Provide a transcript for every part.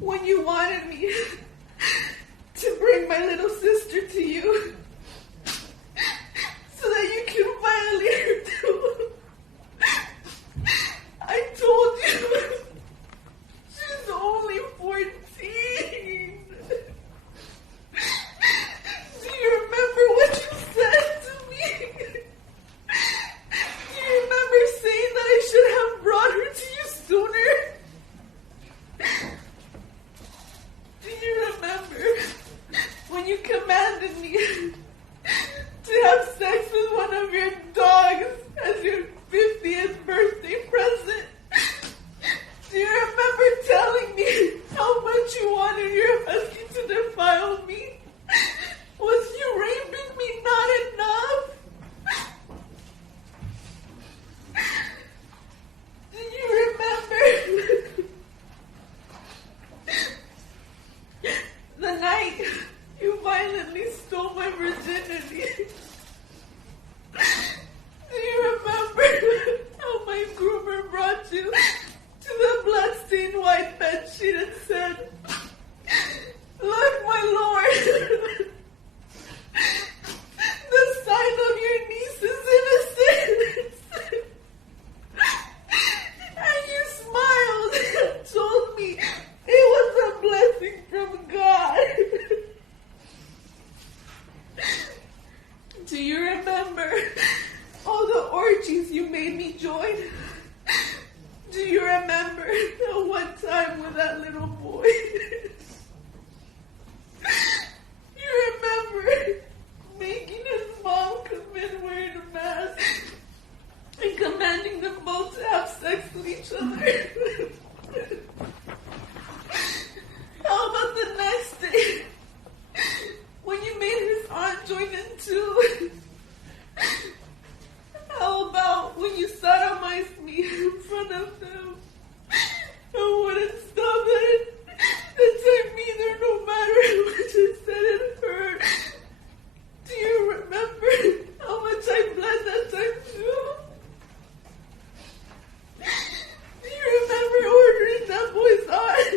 when you wanted me to bring my little sister to you so that you could violate her too. I told you she's only 14. Do you remember what you said to me? Do you remember saying that I should have brought her to you sooner? Do you remember when you commanded me to have sex with one of your dogs as your 50th birthday present? Do you remember telling me how much you wanted your husky to defile me? Was you raping me not enough? Do you remember the night you violently stole my virginity? Do you remember how my groomer brought you to the bloodstained white bedsheet and said, "Look, my lord, the sign of your niece's innocence." And you smiled and told me it was a blessing from God. Do you remember all the orgies you made me join? Do you remember the one time with that little boy? You remember making his mom come in wearing a mask and commanding them both to have sex with each other? How about the next day when you made his aunt join in too? How about when you sodomized me in front of them? I wouldn't stop it. That time either, no matter how much I said it hurt. Do you remember how much I bled that time too? Do you remember ordering that boy's aunt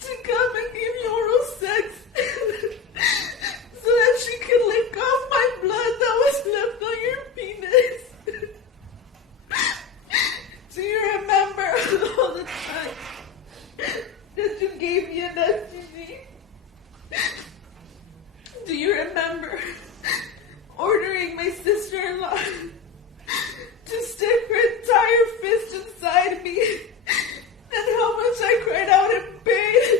to come and give you oral sex so that she could lick off my blood that was left on your penis? Do you remember all the time that you gave me an STD? Do you remember ordering my sister-in-law to stick her entire fist inside me and how much I cried out in pain?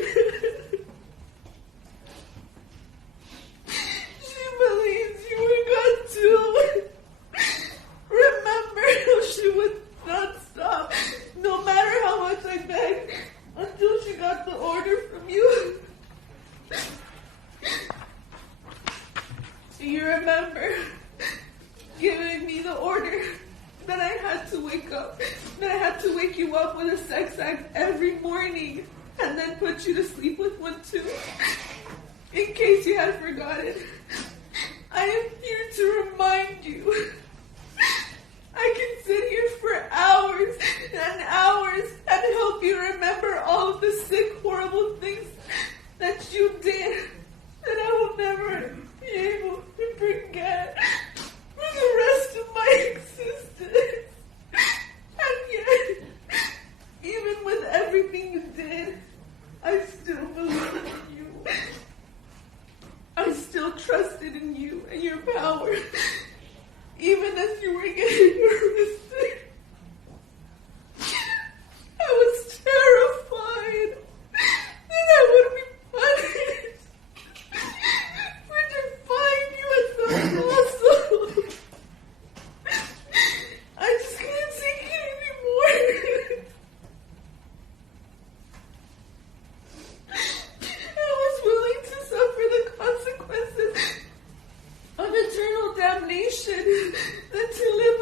She believes you were God too. Remember how she would not stop, no matter how much I begged, until she got the order from you? Do you remember giving me the order that I had to wake you up with a sex act every morning and then put you to sleep with one too? In case you had forgotten, I am here to remind you. I can sit here for hours and hours and help you remember all of the sick, horrible things that you did that I will never be able to forget for the rest of my existence. And yet, even with everything you did, I still believed in you. I still trusted in you and your power, even as you were getting arrested. I was terrified that I would be punished for defying you as an apostle. I just couldn't take it anymore. I was willing to suffer the consequences of eternal damnation than to live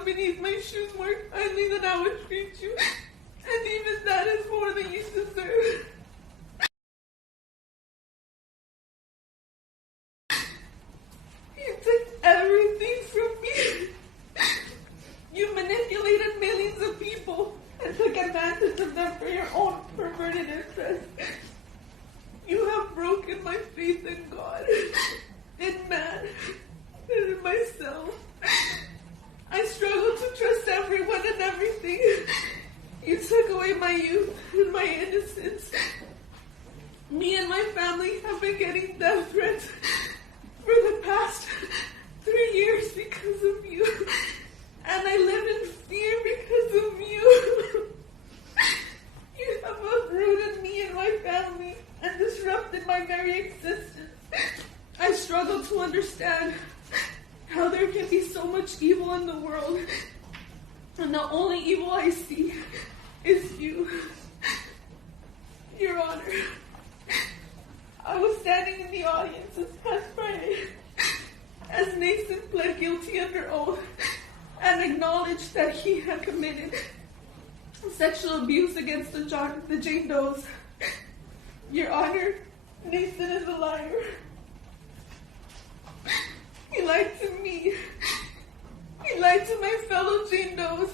down beneath my shoes more kindly than I would treat you. And even that is more than you deserve. You took everything from me. You manipulated millions of people and took advantage of them for your own perverted interests. You have broken my faith in God, in man, and in myself. I struggle to trust everyone and everything. You took away my youth and my innocence. Me and my family have been getting death threats for the past 3 years because of you. And I live in fear because of you. You have uprooted me and my family and disrupted my very existence. I struggle to understand how there can be so much evil in the world, and the only evil I see is you. Your Honor, I was standing in the audience this past Friday as Naasón pled guilty under oath and acknowledged that he had committed sexual abuse against the Jane Does. Your Honor, Naasón is a liar. He lied to me. He lied to my fellow Jane Does.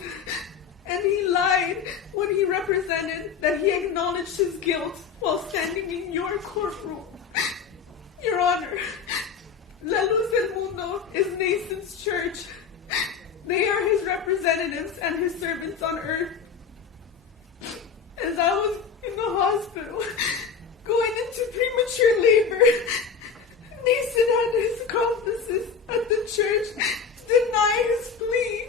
And he lied when he represented that he acknowledged his guilt while standing in your courtroom. Your Honor, La Luz del Mundo is Naasón's church. They are his representatives and his servants on earth. As I was in the hospital, going into premature labor, Naasón had his accomplices at the church deny his plea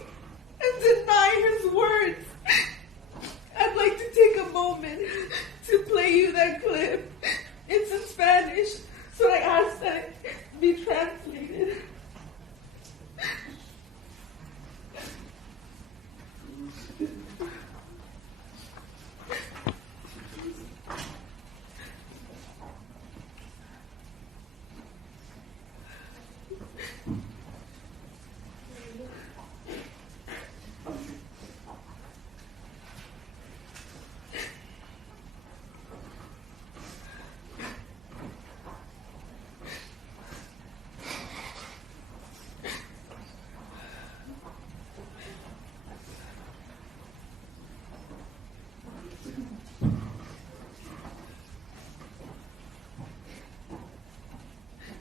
and deny his words. I'd like to take a moment to play you that clip. It's in Spanish, so I ask that it be translated.